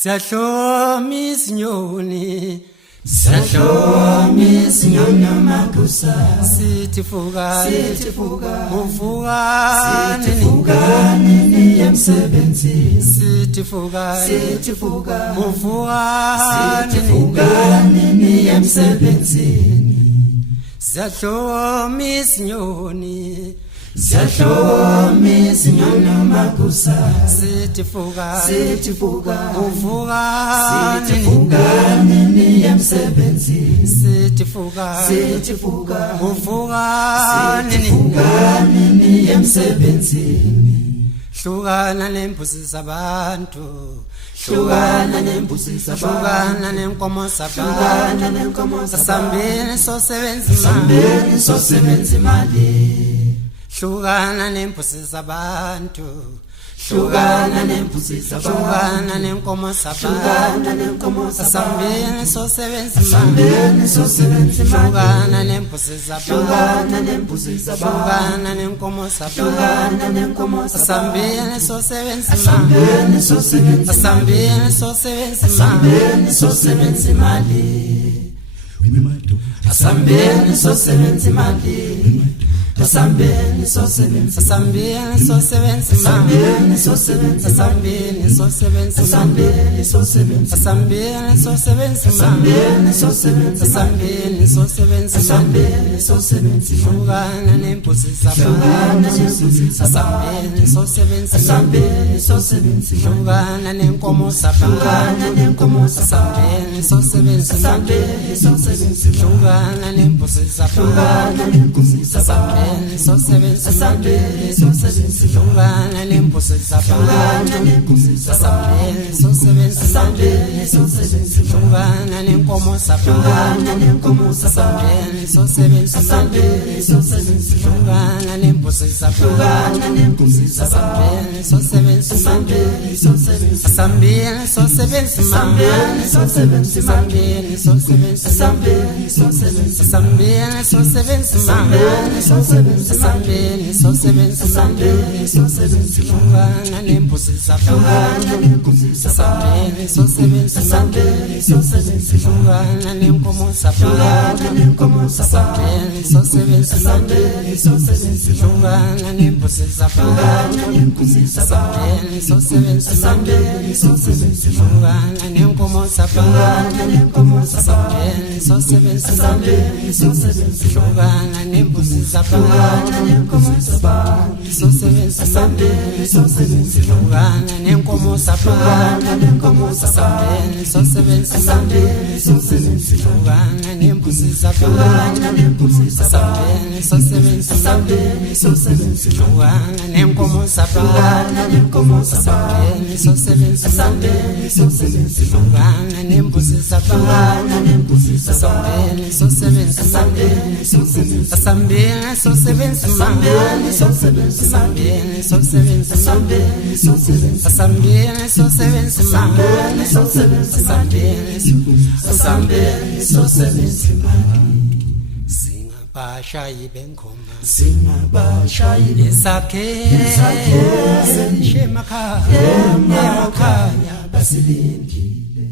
Siyahloma isinyoni magusa sithi fuka uvukane niyemsebenzini sithi fuka uvukane niyemsebenzini siyahloma isinyoni magusa sithi fuka uvukane niyemsebenzini sithi fuka uvukane niyemsebenzini hlukana nembuzi zabantu hlukana nembuzi zabantu hlukana nenkomo zabantu asambeni sosebenza imali hlukana nembuzi zabantu hlukana nembuzi zabantu hlukana nenkomo zabantu asambeni sosebenza hlukana nembuzi zabantu hlukana nenkomo zabantu asambeni sosebenza imali asambeni sosebenza imali asambeni sosebenza hlukana nembuzi zabantu asambeni hlukana nenkomo zabantu asambeni hlukana nembuzi zabantu asambeni hlukana nembuzi zabantu asambeni hlukana nenkomo zabantu asambeni hlukana nembuzi zabantu asambeni hlukana nembuzi zabantu hlukana nenkomo zabantu asambeni hlukana nembuzi zabantu asambeni hlukana nenkomo zabantu asambeni hlukana nembuzi zabantu hlukana nenkomo zabantu asambeni hlukana nembuzi zabantu asambeni hlukana nenkomo zabantu asambeni hlukana nembuzi zabantu singabashayi bengoma isakhe emakhaya basilindile